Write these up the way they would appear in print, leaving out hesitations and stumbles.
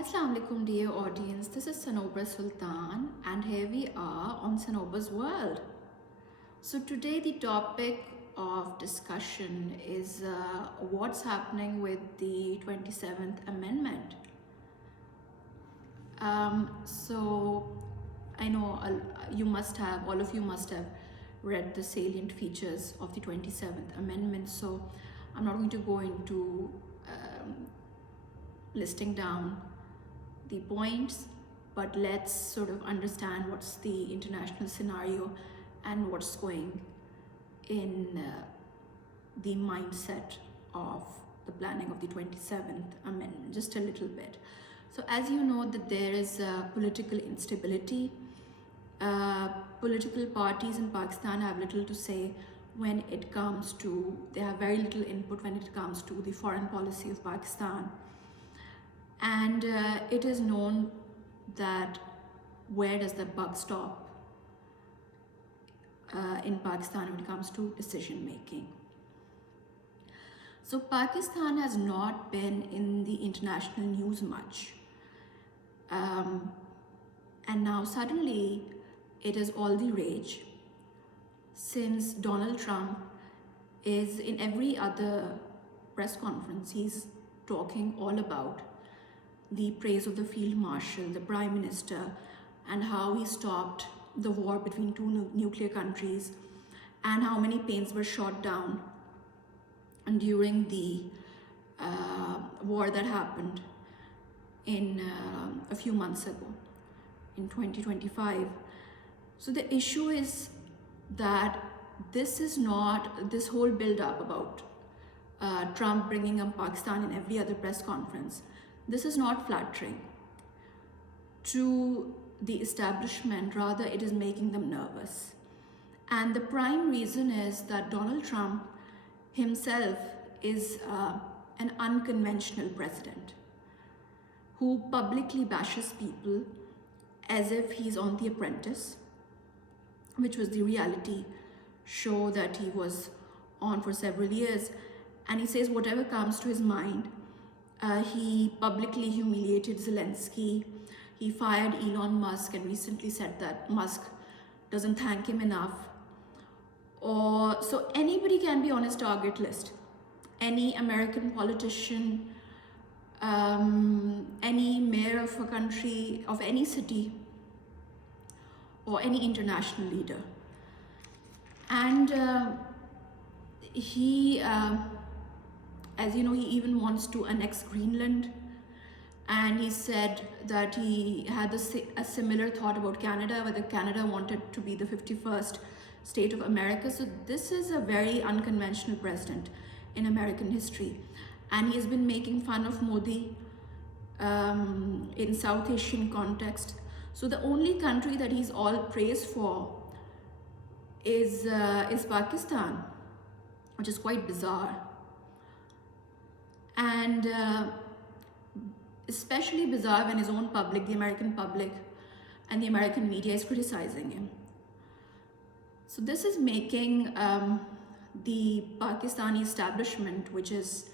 Assalamu alaikum, dear audience. This is Sanobar Sultan, and here we are on Sanobar's World. So, today, the topic of discussion is what's happening with the 27th Amendment. So, I know all of you must have read the salient features of the 27th Amendment. So, I'm not going to go into listing down the points, but let's sort of understand what's the international scenario and what's going in the mindset of the planning of the 27th Amendment, just a little bit. So as you know that there is political instability. Political parties in Pakistan have little to say when it comes to, they have very little input when it comes to the foreign policy of Pakistan. And it is known that where does the buck stop in Pakistan when it comes to decision making. So Pakistan has not been in the international news much. And now suddenly it is all the rage since Donald Trump is in every other press conference, he's talking all about the praise of the Field Marshal, the Prime Minister, and how he stopped the war between two nuclear countries and how many planes were shot down during the war that happened in a few months ago in 2025. So the issue is that this whole build up about Trump bringing up Pakistan in every other press conference, this is not flattering to the establishment, rather it is making them nervous. And the prime reason is that Donald Trump himself is an unconventional president who publicly bashes people as if he's on The Apprentice, which was the reality show that he was on for several years. And he says whatever comes to his mind. He publicly humiliated Zelensky. He fired Elon Musk and recently said that Musk doesn't thank him enough. So anybody can be on his target list. Any American politician, any mayor of a country, of any city, or any international leader. And as you know, he even wants to annex Greenland. And he said that he had a similar thought about Canada, whether Canada wanted to be the 51st state of America. So this is a very unconventional president in American history. And he's been making fun of Modi in South Asian context. So the only country that he's all praised for is Pakistan, which is quite bizarre. And especially bizarre when his own public, the American public and the American media is criticizing him. So this is making the Pakistani establishment, which is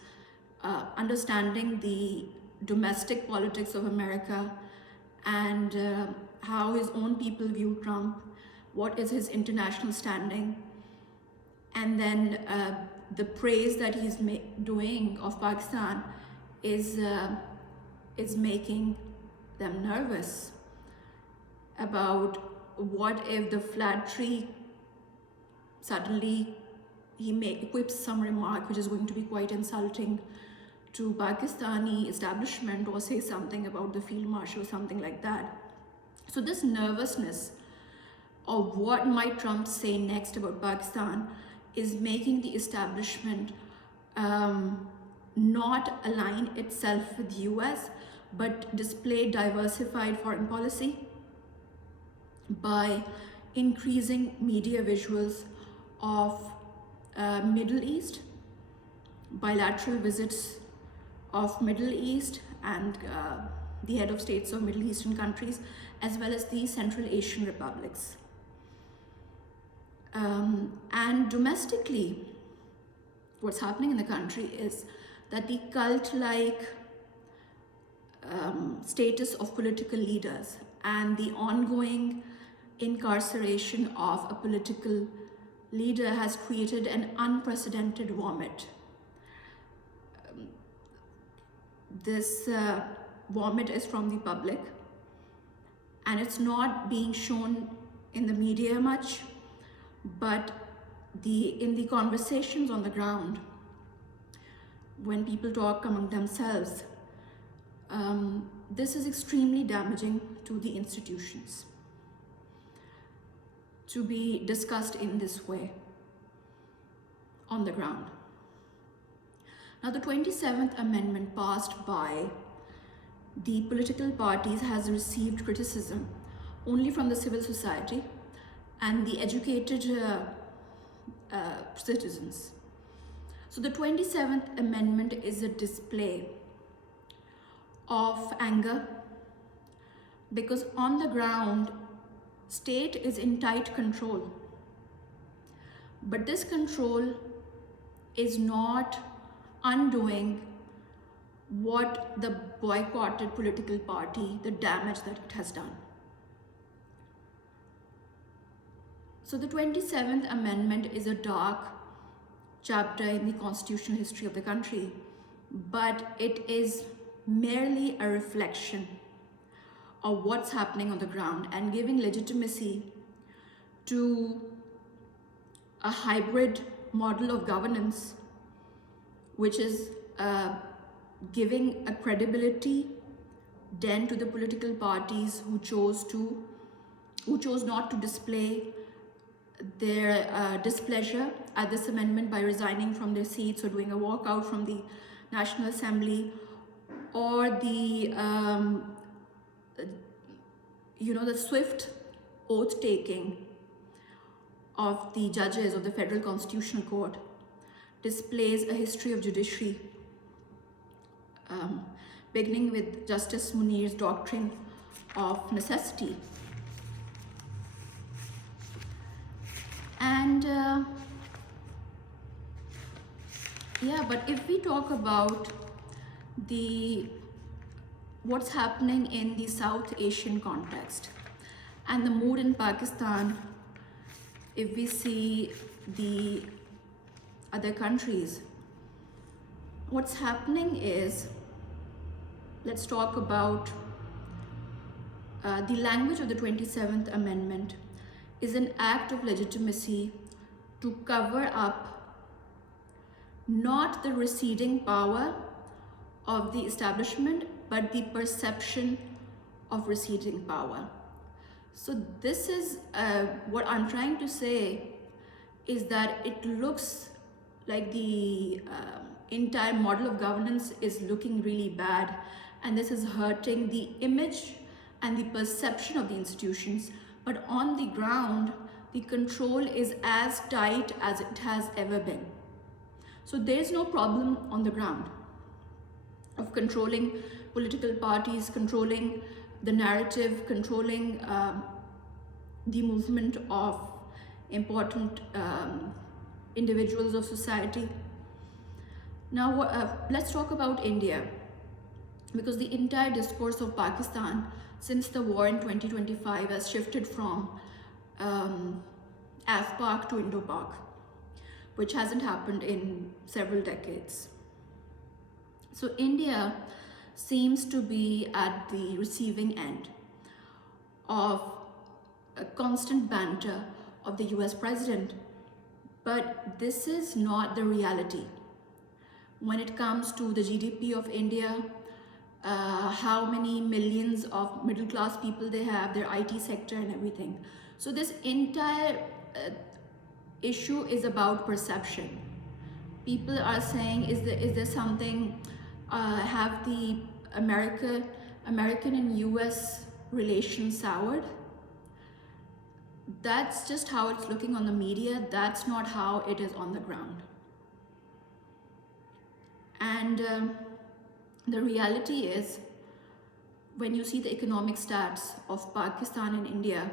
understanding the domestic politics of America and how his own people view Trump, what is his international standing, and then the praise that he's doing of Pakistan is making them nervous about what if the flattery suddenly he equips some remark which is going to be quite insulting to Pakistani establishment, or say something about the Field Marshal or something like that. So this nervousness of what might Trump say next about Pakistan is making the establishment not align itself with the US, but display diversified foreign policy by increasing media visuals of Middle East, bilateral visits of Middle East and the head of states of Middle Eastern countries, as well as the Central Asian republics. And domestically, what's happening in the country is that the cult-like status of political leaders and the ongoing incarceration of a political leader has created an unprecedented vomit. This vomit is from the public, and it's not being shown in the media much, but in the conversations on the ground, when people talk among themselves, this is extremely damaging to the institutions to be discussed in this way on the ground. Now, the 27th Amendment passed by the political parties has received criticism only from the civil society and the educated citizens. So the 27th Amendment is a display of anger because on the ground, state is in tight control. But this control is not undoing what the boycotted political party, the damage that it has done. So the 27th Amendment is a dark chapter in the constitutional history of the country, but it is merely a reflection of what's happening on the ground and giving legitimacy to a hybrid model of governance, which is giving a credibility then to the political parties who chose not to display their displeasure at this amendment by resigning from their seats or doing a walkout from the National Assembly, or the the swift oath taking of the judges of the Federal Constitutional Court displays a history of judiciary, beginning with Justice Munir's doctrine of necessity. And but if we talk about what's happening in the South Asian context and the mood in Pakistan, if we see the other countries, what's happening is, let's talk about the language of the 27th Amendment is an act of legitimacy to cover up not the receding power of the establishment, but the perception of receding power. So this is what I'm trying to say, is that it looks like the entire model of governance is looking really bad, and this is hurting the image and the perception of the institutions. But on the ground, the control is as tight as it has ever been. So there's no problem on the ground of controlling political parties, controlling the narrative, controlling the movement of important individuals of society. Now, let's talk about India, because the entire discourse of Pakistan since the war in 2025 has shifted from AFPAK to Indo-Pak, which hasn't happened in several decades. So India seems to be at the receiving end of a constant banter of the US president, but this is not the reality. When it comes to the GDP of India, how many millions of middle class people they have, their IT sector and everything. So this entire issue is about perception. People are saying, is there something, have the American and US relations soured? That's just how it's looking on the media. That's not how it is on the ground. And the reality is, when you see the economic stats of Pakistan and India,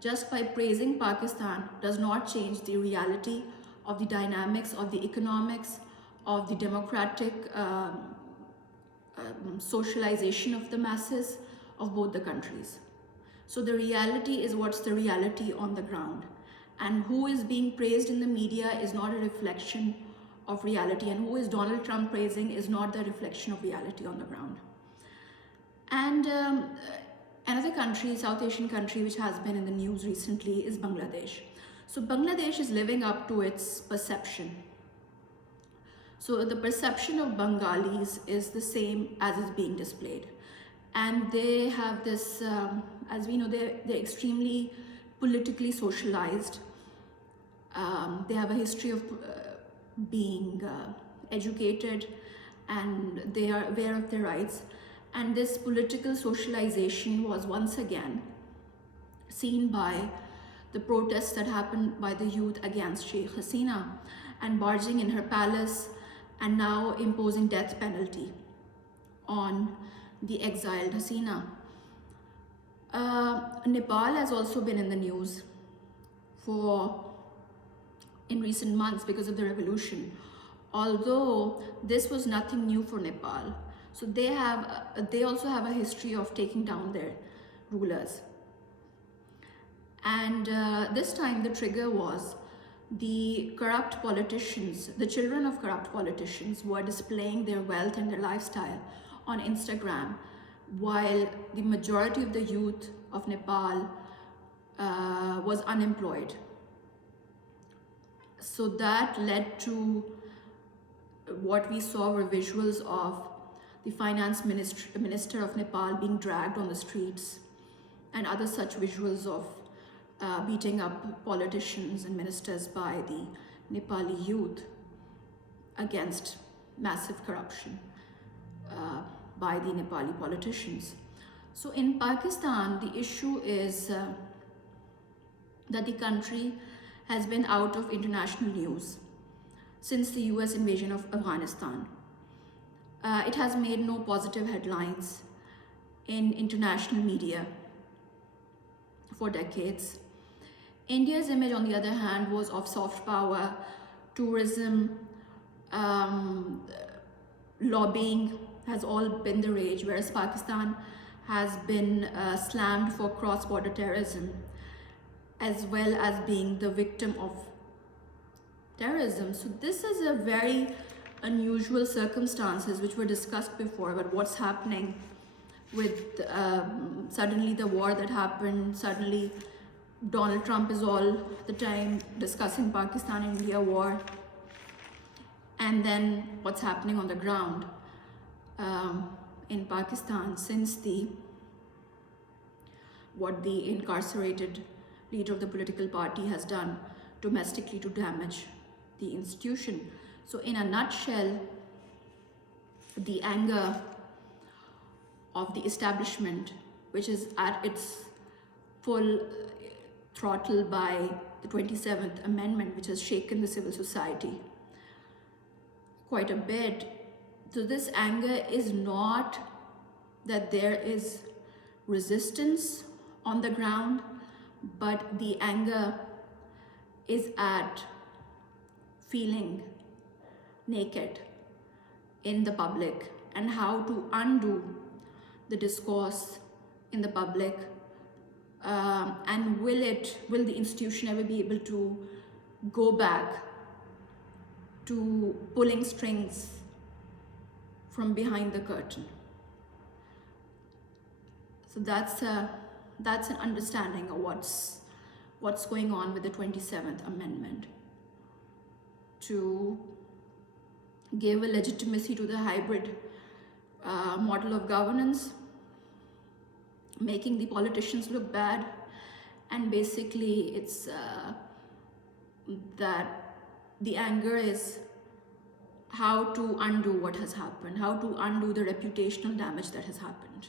just by praising Pakistan does not change the reality of the dynamics of the economics of the democratic socialization of the masses of both the countries. So the reality is what's the reality on the ground, and who is being praised in the media is not a reflection of reality, and who is Donald Trump praising is not the reflection of reality on the ground. And another country, South Asian country, which has been in the news recently is Bangladesh. So Bangladesh is living up to its perception. So the perception of Bengalis is the same as is being displayed. And they have this, as we know, they're extremely politically socialized. They have a history of being educated, and they are aware of their rights. And this political socialization was once again seen by the protests that happened by the youth against Sheikh Hasina and barging in her palace and now imposing death penalty on the exiled Hasina. Nepal has also been in the news in recent months because of the revolution, although this was nothing new for Nepal. So they also have a history of taking down their rulers. And this time the trigger was the corrupt politicians, the children of corrupt politicians were displaying their wealth and their lifestyle on Instagram, while the majority of the youth of Nepal was unemployed. So that led to what we saw were visuals of the finance minister of Nepal being dragged on the streets, and other such visuals of beating up politicians and ministers by the Nepali youth against massive corruption by the Nepali politicians. So in Pakistan, the issue is that the country has been out of international news since the US invasion of Afghanistan. It has made no positive headlines in international media for decades. India's image, on the other hand, was of soft power, tourism, lobbying has all been the rage, whereas Pakistan has been slammed for cross-border terrorism, as well as being the victim of terrorism. So this is a very unusual circumstances which were discussed before about what's happening with suddenly the war that happened. Suddenly Donald Trump is all the time discussing Pakistan and India war, and then what's happening on the ground in Pakistan since what the incarcerated leader of the political party has done domestically to damage the institution. So in a nutshell, the anger of the establishment, which is at its full throttle by the 27th Amendment, which has shaken the civil society quite a bit. So this anger is not that there is resistance on the ground, but the anger is at feeling naked in the public and how to undo the discourse in the public, and will the institution ever be able to go back to pulling strings from behind the curtain. So that's an understanding of what's going on with the 27th Amendment, to give a legitimacy to the hybrid model of governance, making the politicians look bad, and basically it's that the anger is how to undo what has happened, how to undo the reputational damage that has happened.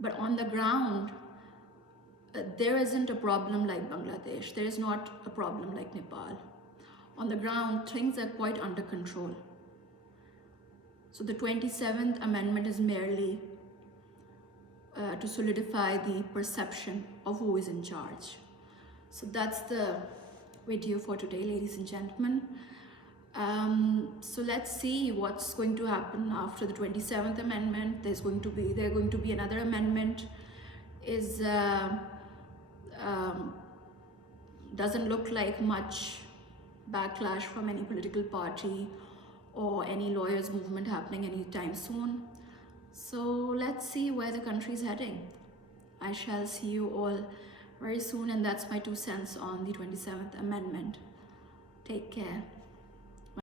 But on the ground, there isn't a problem like Bangladesh. There is not a problem like Nepal. On the ground, things are quite under control. So the 27th Amendment is merely to solidify the perception of who is in charge. So that's the video for today, ladies and gentlemen. So let's see what's going to happen after the 27th Amendment. There's going to be another amendment. Is doesn't look like much backlash from any political party or any lawyers movement happening anytime soon. So let's see where the country is heading. I shall see you all very soon, and that's my 2 cents on the 27th Amendment. Take care.